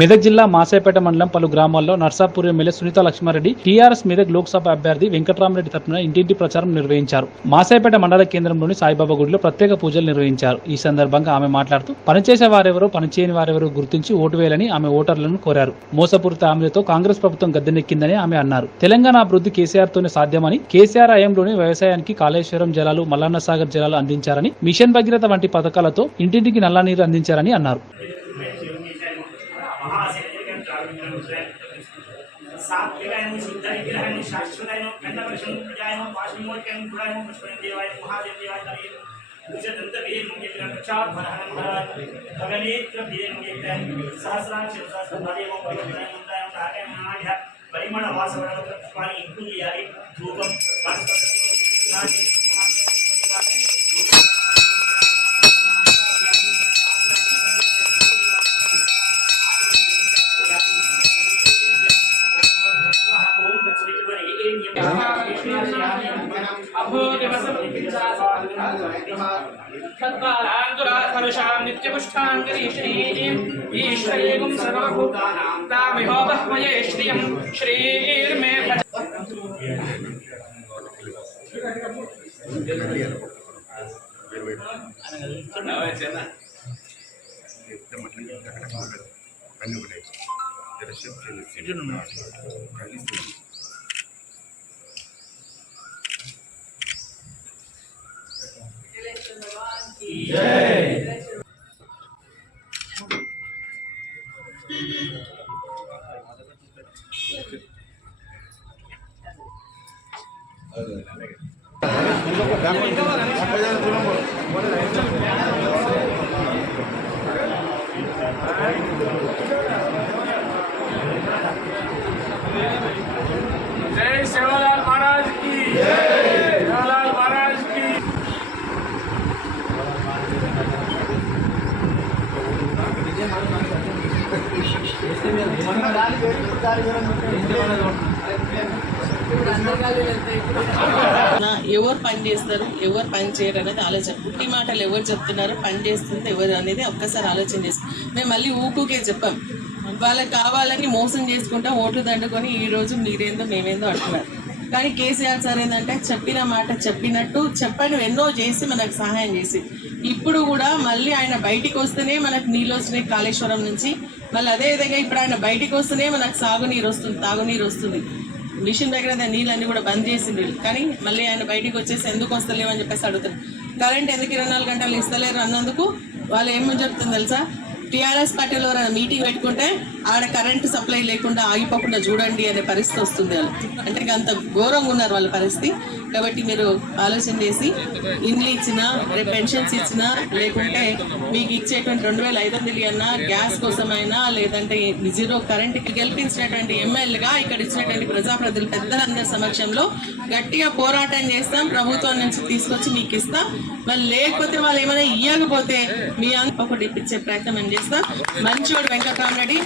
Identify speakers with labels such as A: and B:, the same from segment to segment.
A: మెదక్ జిల్లా మాసేపేట మండలం పలు గ్రామాల్లో నర్సాపూర్ ఎమ్మెల్యే సునీత లక్ష్మారెడ్డి టీఆర్ఎస్ మెదక్ లోక్సభ అభ్యర్థి వెంకట్రామరెడ్డి తరఫున ఇంటింటి ప్రచారం నిర్వహించారు. మాసేపేట మండల కేంద్రంలోని సాయిబాబా గుడిలో ప్రత్యేక పూజలు నిర్వహించారు. ఈ సందర్భంగా ఆమె మాట్లాడుతూ పనిచేసే వారెవరో పనిచేయని వారెవరో గుర్తించి ఓటు వేయాలని ఆమె ఓటర్లను కోరారు. మోసపూరిత హామీలతో కాంగ్రెస్ ప్రభుత్వం గద్దెనెక్కిందని ఆమె అన్నారు. తెలంగాణ అభివృద్ధి కేసీఆర్ తోనే సాధ్యమని కేసీఆర్ హయాంలోనే వ్యవసాయానికి కాళేశ్వరం జలాలు మల్లన్న సాగర్ జలాలు అందించారని మిషన్ భగీరథ వంటి పథకాలతో ఇంటింటికి నల్ల నీరు అందించారని అన్నారు.
B: सात्विकायम सिद्धग्रहण शाश्वतायम कन्नवर्षम प्रजायम वाष्णमूर्तयम गुणायम पशुपति देवाय महादेव देवाय तवे भूषदंत वीर मुख्य प्रचार भरहन महाराज खगनेत्र वीर मुख्य सहस्राक्ष सहस्रदेव परमदायम मुदायम ताकय महाध्या परिमण वासवरण स्वामी इंकुलियारी धूपम वासवरण नाटि
C: ఇంకులియాలి
B: ధూపం
C: ईश्वरीगुं सर्वभूतानां तामिहोपह्मये श्रियं श्रीर्मे
D: भज
C: जय सेवालाल महाराज की। सेवालाल महाराज की। నా
E: ఎవరు పని చేస్తారు ఎవరు పని చేయరు అనేది ఆలోచన. పుట్టి మాటలు ఎవరు చెప్తున్నారు పని చేస్తుంది ఎవరు అనేది ఒక్కసారి ఆలోచన చేస్తాం. మేము మళ్ళీ ఊకుకే చెప్పాం. వాళ్ళకి కావాలని మోసం చేసుకుంటా ఓట్లు దండుకొని ఈ రోజు మీరేందో మేమేందో అంటున్నారు. కానీ కేసీఆర్ సార్ ఏంటంటే చెప్పిన మాట చెప్పినట్టు చెప్పని ఎన్నో చేసి మనకు సహాయం చేసి. ఇప్పుడు కూడా మళ్ళీ ఆయన బయటికి వస్తేనే మనకు నీళ్ళు వస్తున్నాయి కాళేశ్వరం నుంచి. మళ్ళీ అదే విధంగా ఇప్పుడు ఆయన బయటికి వస్తేనే మనకు సాగునీరు వస్తుంది తాగునీరు వస్తుంది. మిషన్ దగ్గర నీళ్ళన్నీ కూడా బంద్ చేసిండ్రు. కానీ మళ్ళీ ఆయన బయటికి వచ్చేసి ఎందుకు వస్తలేవని చెప్పేసి అడుగుతారు. కరెంట్ ఎందుకు ఇరవై నాలుగు గంటలు ఇస్తలేరు అన్నందుకు వాళ్ళు ఏమని చెప్తుంది తెలుసా? టీఆర్ఎస్ పార్టీలో ఎవరైనా మీటింగ్ పెట్టుకుంటే ఆడ కరెంటు సప్లై లేకుండా ఆగిపోకుండా చూడండి అనే పరిస్థితి వస్తుంది వాళ్ళు అంటే అంత ఘోరంగా ఉన్నారు వాళ్ళ పరిస్థితి. కాబట్టి మీరు ఆలోచన చేసి ఇండ్లు ఇచ్చినా రేపు పెన్షన్స్ ఇచ్చినా లేకుంటే మీకు ఇచ్చేటువంటి రెండు వేల ఐదు వందలు అన్నా గ్యాస్ కోసమైనా లేదంటే జీరో కరెంట్కి గెలిపించినటువంటి ఎమ్మెల్యేగా ఇక్కడ ఇచ్చినటువంటి ప్రజాప్రతినిధులు పెద్దలందరి సమక్షంలో గట్టిగా పోరాటం చేస్తాం ప్రభుత్వం నుంచి తీసుకొచ్చి మీకు ఇస్తాం. మరి లేకపోతే వాళ్ళు ఏమైనా ఇవ్వకపోతే మీ అంత ఒకటి ఇప్పించే ప్రయత్నం చేస్తాం చేస్తా. మంచివాడు వెంకటరామరెడ్డి.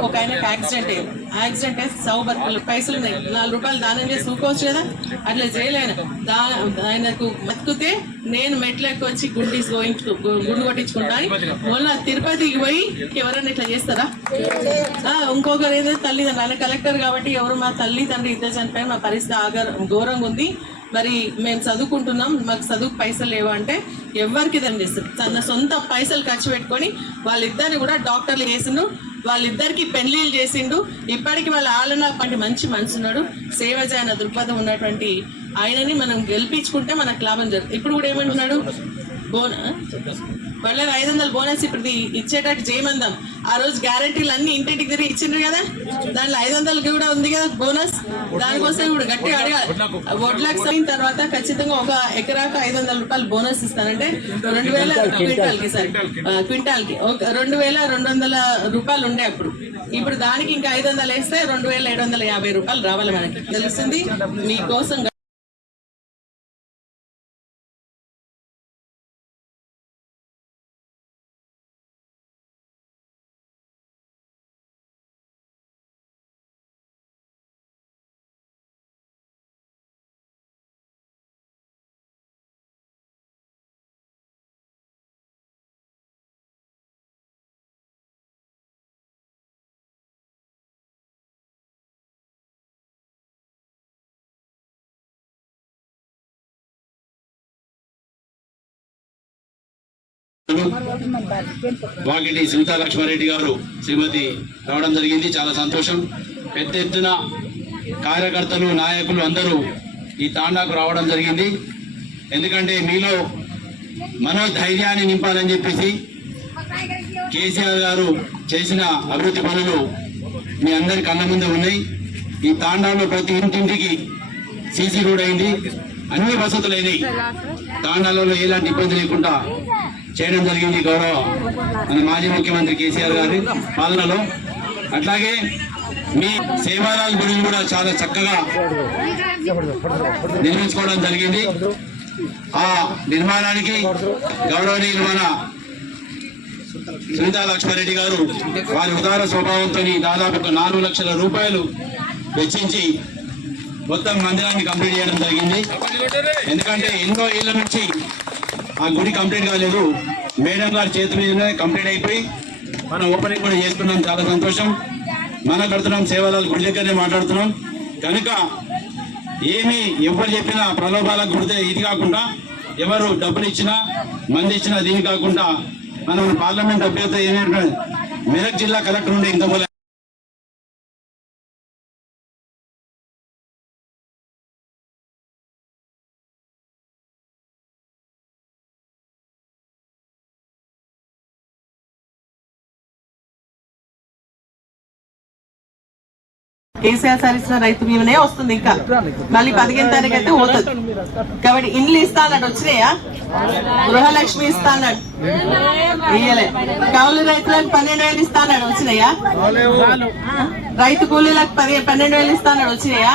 E: ఒక ఆయనకు యాక్సిడెంట్ అయ్యింది యాక్సిడెంట్ అయితే సౌ బతుకులు పైసలు ఉన్నాయి. నాలుగు రూపాయలు దానం చేసి ఊకోవచ్చు కదా? అట్లా చేయలేను దా ఆయనకు బతుకుతే నేను మెట్లకి వచ్చి గుండి గోయించు గుండు కొట్టించుకుంటాను మొన్న తిరుపతికి పోయి ఎవరైనా ఇట్లా చేస్తారా? ఆ, ఇంకొకరు ఏదో తల్లిదండ్రులు ఆయన కలెక్టర్ కాబట్టి ఎవరు మా తల్లి తండ్రి ఇద్దరు చనిపోయి మా పరిస్థితి ఆగ ఘోరంగా ఉంది. మరి మేము చదువుకుంటున్నాం. మాకు చదువుకు పైసలు లేవు అంటే ఎవరికి దాన్ని చేస్తారు? తన సొంత పైసలు ఖర్చు పెట్టుకొని వాళ్ళిద్దరిని కూడా డాక్టర్లు చేసిండు వాళ్ళిద్దరికి పెళ్ళిళ్ళు చేసిండు. ఇప్పటికి వాళ్ళ ఆలన పంటి మంచి మనసున్నాడు. సేవ చేయన దృక్పథం ఉన్నటువంటి ఆయనని మనం గెలిపించుకుంటే మనకు లాభం జరుగుతుంది ఇప్పుడు కూడా ఏమంటున్నాడు? బోన వాళ్ళకి ఐదు వందల బోనస్ ఇప్పుడు ఇచ్చేటట్టు చేయమందాం. ఆ రోజు గ్యారంటీలు అన్ని ఇంటింటికి తిరిగి ఇచ్చిండ్రు కదా? దాంట్లో ఐదు వందలకి కూడా ఉంది కదా బోనస్ దానికోసం ఇప్పుడు గట్టిగా అడగాలి. వడ్లకు అయిన తర్వాత ఖచ్చితంగా ఒక ఎకరాకు ఐదు వందల రూపాయలు బోనస్ ఇస్తానంటే రెండు వేల క్వింటాల్కి సార్. క్వింటాల్కి ఒక రెండు వేల రెండు వందల రూపాయలు ఉండే అప్పుడు. ఇప్పుడు దానికి ఇంకా ఐదు వందలు వేస్తే రెండు వేల ఏడు వందల యాభై రూపాయలు రావాలి మనకి. తెలుస్తుంది? మీకోసం
F: వాకిటి సునీతా లక్ష్మారెడ్డి గారు శ్రీమతి రావడం జరిగింది. చాలా సంతోషం. పెద్ద ఎత్తున కార్యకర్తలు నాయకులు అందరూ ఈ తాండాకు రావడం జరిగింది. ఎందుకంటే మీలో మనోధైర్యాన్ని నింపాలని చెప్పేసి కేసీఆర్ గారు చేసిన అభివృద్ధి పనులు మీ అందరి కళ్ళ ముందే ఉన్నాయి. ఈ తాండాలో ప్రతి ఇంటింటికి సీసీ రోడ్ అయింది. అన్ని వసతులు అయినాయి తాండాలలో ఎలాంటి ఇబ్బంది లేకుండా చేయడం జరిగింది. గౌరవ మన మాజీ ముఖ్యమంత్రి కేసీఆర్ గారి పాలనలో. అట్లాగే మీ సేవాలాల్ గురించి కూడా చాలా చక్కగా నిర్మించుకోవడం జరిగింది. ఆ నిర్మాణానికి గౌరవనీయులు మన సునీతా లక్ష్మారెడ్డి గారు వారి ఉదార స్వభావంతో దాదాపు నాలుగు లక్షల రూపాయలు వెచ్చించి మొత్తం మందిరాన్ని కంప్లీట్ చేయడం జరిగింది. ఎందుకంటే ఎన్నో ఏళ్ళ నుంచి ఆ గుడి కంప్లీట్ కాలేదు. మేడం గారి చేతి మీదనే కంప్లీట్ అయిపోయి మనం ఓపెనింగ్ కూడా చేసుకున్నాం. చాలా సంతోషం. మన కడుతున్నాం సేవలాల గుడి దగ్గరనే మాట్లాడుతున్నాం. కనుక ఏమి ఎవరు చెప్పినా ప్రలోభాలకు గుడితే ఇది కాకుండా ఎవరు డబ్బులు ఇచ్చినా మంది ఇచ్చినా దీని కాకుండా మనం పార్లమెంట్ అభ్యర్థి ఏమేమి మెదక్ జిల్లా కలెక్టర్ ఉండే ఇంత
E: కేసీఆర్ సార్ ఇచ్చిన రైతు బీమనే వస్తుంది ఇంకా. మళ్ళీ పదిహేను తారీఖు అయితే పోతుంది. కాబట్టి ఇండ్లు ఇస్తా అన్నాడు వచ్చినాయా? గృహలక్ష్మి ఇస్తా అన్నాడు కౌలు రైతులకు పన్నెండు వేలు ఇస్తా అన్నాడు వచ్చినాయా? రైతు కూలీలకు పది పన్నెండు వేలు ఇస్తా అన్నాడు వచ్చినాయా?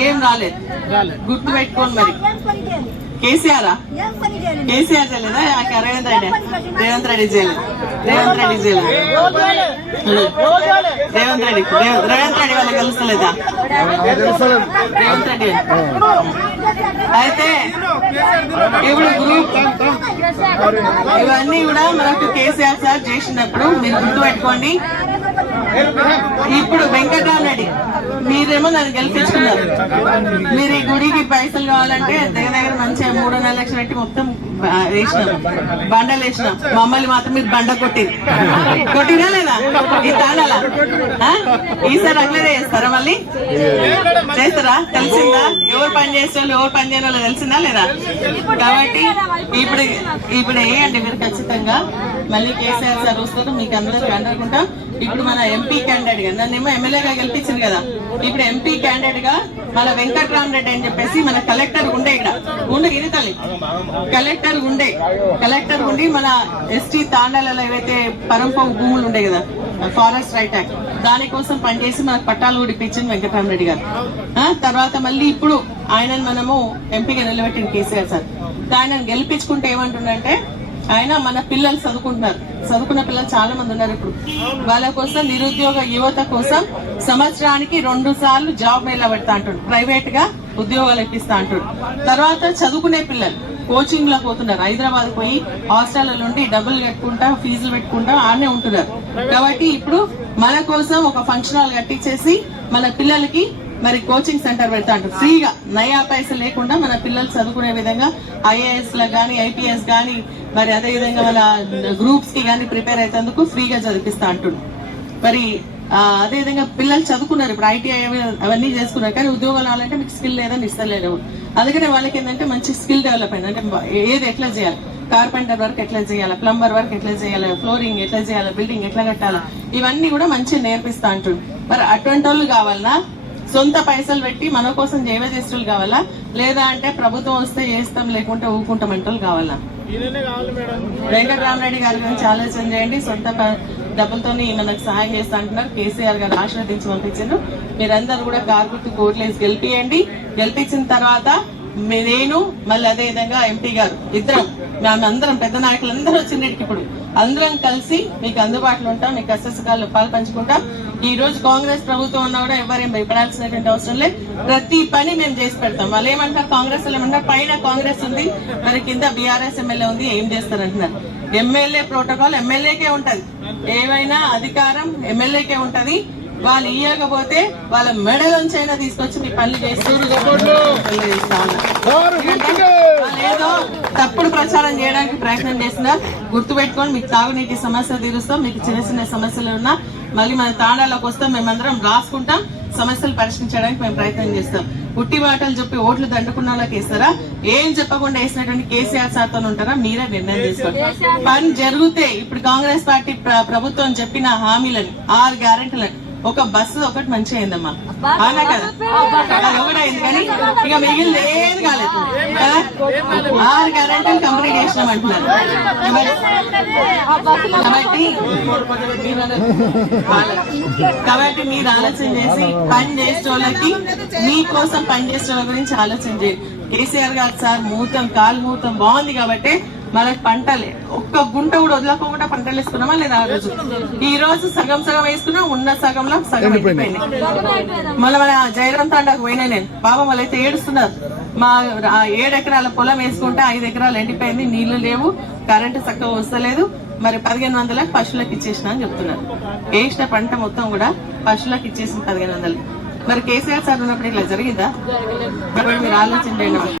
E: ఏం రాలేదు. గుర్తు పెట్టుకోండి మరి. కేసీఆర్? కేసీఆర్ చేయలేదా? రేవంత్ రెడ్డి రేవంత్ రెడ్డి చేయలేదు. రేవంత్ రెడ్డి చేయలేదు. రేవంత్ రెడ్డి రేవంత్ రెడ్డి వాళ్ళకి తెలుస్తలేదా రేవంత్ రెడ్డి. అయితే ఇప్పుడు గ్రూప్ ఇవన్నీ కూడా మనకు కేసీఆర్ సార్ చేసినప్పుడు మీరు గుర్తు పెట్టుకోండి ఇప్పుడు వెంకటరామరెడ్డి మీరేమో నన్ను గెలిపించుకున్నారు. మీరు ఈ గుడికి పైసలు కావాలంటే దగ్గర దగ్గర మంచిగా మూడు నాలుగు లక్షలు పెట్టి మొత్తం వేసినాం. బండలు వేసినాం. మమ్మల్ని మాత్రం మీరు బండ కొట్టింది కొట్టినా లేదా? ఈ తాడాలా ఈసారి అట్లనే చేస్తారా మళ్ళీ? చేస్తారా? తెలిసిందా? ఎవరు పని చేసే ఎవరు పని చేయని వాళ్ళు తెలిసిందా లేదా? కాబట్టి ఇప్పుడు ఇప్పుడు వేయండి మీరు ఖచ్చితంగా మళ్ళీ కేసీఆర్ సార్ వస్తారు మీకు అందరూ అనుకుంటాం ఇప్పుడు మన ఎంపీ క్యాండిడేట్గా నన్నేమో ఎమ్మెల్యేగా గెలిపించింది కదా. ఇప్పుడు ఎంపీ క్యాండిడేట్గా మన వెంకట్రామరెడ్డి అని చెప్పేసి మన కలెక్టర్ ఉండే ఇక్కడ. ఉండే ఇది తల్లి. కలెక్టర్ ఉండే కలెక్టర్ ఉండి మన ఎస్టీ తాండాలలో ఏవైతే పరంప భూములు ఉండే కదా ఫారెస్ట్ రైట్ యాక్ట్ దానికోసం పనిచేసి మనకు పట్టాలు ఊడిపించింది ఇప్పించింది వెంకటరామరెడ్డి గారు. ఆ, తర్వాత మళ్ళీ ఇప్పుడు ఆయనను మనము ఎంపీగా నిలబెట్టిన కేసీఆర్ సార్. ఆయనను గెలిపించుకుంటే ఏమంటుండంటే ఆయన మన పిల్లలు చదువుకుంటున్నారు. చదువుకున్న పిల్లలు చాలా మంది ఉన్నారు ఇప్పుడు. వాళ్ళ కోసం నిరుద్యోగ యువత కోసం సంవత్సరానికి రెండు సార్లు జాబ్ మేళ పెడతా అంటాడు. ప్రైవేట్గా ఉద్యోగాలు ఇప్పిస్తా అంటాడు. తర్వాత చదువుకునే పిల్లలు కోచింగ్లో పోతున్నారు. హైదరాబాద్ పోయి హాస్టల్ నుండి డబ్బులు కట్టుకుంటా ఫీజులు పెట్టుకుంటా ఆడనే ఉంటున్నారు. కాబట్టి ఇప్పుడు మన కోసం ఒక ఫంక్షన్ హాల్ కట్టించేసి మన పిల్లలకి మరి కోచింగ్ సెంటర్ పెడతా అంటారు. ఫ్రీగా నయా పైసలు లేకుండా మన పిల్లలు చదువుకునే విధంగా ఐఏఎస్ ల గానీ ఐపీఎస్ గానీ మరి అదే విధంగా మన గ్రూప్స్కి గానీ ప్రిపేర్ అయ్యేందుకు ఫ్రీగా చదివిస్తా అంటుండు. మరి అదే విధంగా పిల్లలు చదువుకున్నారు. ఇప్పుడు ఐటీఐ అవన్నీ చేసుకున్నారు. కానీ ఉద్యోగాలు రావాలంటే మీకు స్కిల్ లేదని ఇస్తలేరు అందుకనే వాళ్ళకి ఏంటంటే మంచి స్కిల్ డెవలప్ అయింది. అంటే ఏది ఎట్లా చేయాలి? కార్పెంటర్ వర్క్ ఎట్లా చేయాలి? ప్లంబర్ వర్క్ ఎట్లా చేయాలి? ఫ్లోరింగ్ ఎట్లా చేయాలి? బిల్డింగ్ ఎట్లా కట్టాలి? ఇవన్నీ కూడా మంచిగా నేర్పిస్తా అంటుండ్రు మరి అటువంటి వాళ్ళు కావాలన్నా సొంత పైసలు పెట్టి మన కోసం జీవ చేస్తులు కావాలా? లేదా అంటే ప్రభుత్వం వస్తే చేస్తాం లేకుంటే ఊకుంటాం అంటే కావాలా వెంకటరామరెడ్డి గారి గురించి ఆలోచన చేయండి. సొంత డబ్బులతోని మనకు సహాయం చేస్తా అంటున్నారు. కేసీఆర్ గారు ఆశీర్వదించి పంపించారు. మీరందరూ కూడా కారు గుర్తు కోట్లేసి గెలిపియండి. గెలిపించిన తర్వాత నేను మళ్ళీ అదే విధంగా ఎంపీ గారు ఇద్దరం మేము అందరం పెద్ద నాయకులు అందరూ వచ్చిండేటికి ఇప్పుడు. అందరం కలిసి మీకు అందుబాటులో ఉంటాం. మీకు కష్టసుఖాలు పాలు పంచుకుంటాం. ఈ రోజు కాంగ్రెస్ ప్రభుత్వం ఉన్నా కూడా ఎవరేం భయపడాల్సినటువంటి అవసరం లేదు. ప్రతి పని మేము చేసి పెడతాం. వాళ్ళు ఏమంటారు కాంగ్రెస్ ఏమంటారు పైన కాంగ్రెస్ ఉంది మరి కింద బీఆర్ఎస్ ఎమ్మెల్యే ఉంది ఏం చేస్తారంటున్నారు ఎమ్మెల్యే ప్రోటోకాల్ ఎమ్మెల్యేకే ఉంటది. ఏమైనా అధికారం ఎమ్మెల్యేకే ఉంటది. వాళ్ళు ఇయ్యకపోతే వాళ్ళ మెడలోంచైనా తీసుకొచ్చి మీ పనులు చేసి తెలియజేస్తా ఉన్నా. ఎందుకంటే వాళ్ళు ఏదో తప్పుడు ప్రచారం చేయడానికి ప్రయత్నం చేస్తున్నారు. గుర్తుపెట్టుకొని మీకు తాగునీటి సమస్య తీరుస్తాం. మీకు చిన్న చిన్న సమస్యలు ఉన్నా మళ్ళీ మన తాండాలోకి వస్తాం మేమందరం రాసుకుంటాం సమస్యలు పరిష్కరించడానికి మేము ప్రయత్నం చేస్తాం. పుట్టి మాటలు చెప్పి ఓట్లు దండుకున్న వాళ్ళకి వేస్తారా? ఏం చెప్పకుండా వేసినటువంటి కేసీఆర్ సార్తో ఉంటారా? మీరే నిర్ణయం తీసుకోండి. పని జరిగితే ఇప్పుడు కాంగ్రెస్ పార్టీ ప్ర- ప్రభుత్వం చెప్పిన హామీలని ఆరు గ్యారెంటీలని ఒక బస్సు ఒకటి మంచిగా అయిందమ్మా. అవునా కదా? అది ఒకటి అయింది కానీ ఇక మిగిలిన ఏది కాలేదు. ఆరు గ్యారెంటీలు కంప్లీట్ చేసినాం అంటున్నారు. కాబట్టి కాబట్టి మీరు ఆలోచన చేసి పని చేసే వాళ్ళకి మీకోసం పని చేసే వాళ్ళ గురించి ఆలోచన చేయండి. కేసీఆర్ గారు సార్ మూతం కాలు మూతం బాగుంది కాబట్టి మనకి పంటలే. ఒక్క గుంట కూడా వదలకోకుండా పంటలు వేసుకున్నామా లేదా ఆ రోజు? ఈ రోజు సగం సగం వేసుకున్నాం ఉన్న సగంలో సగం అయిపోయింది మళ్ళీ మన జయరాం తాండాకు పోయినా నేను. పాపం వాళ్ళైతే ఏడుస్తున్నారు. మా ఏడు ఎకరాల పొలం వేసుకుంటే ఐదు ఎకరాలు ఎండిపోయింది నీళ్ళు లేవు కరెంటు చక్కగా వస్తలేదు. మరి పదిహేను వందలకు పశువులకు ఇచ్చేసిన అని చెప్తున్నారు. వేసిన పంట మొత్తం కూడా పశువులకు ఇచ్చేసింది పదిహేను వందలు మరి కేసీఆర్ సార్ ఉన్నప్పుడు ఇట్లా జరిగిందా? మరి ఆలోచన చేయండి.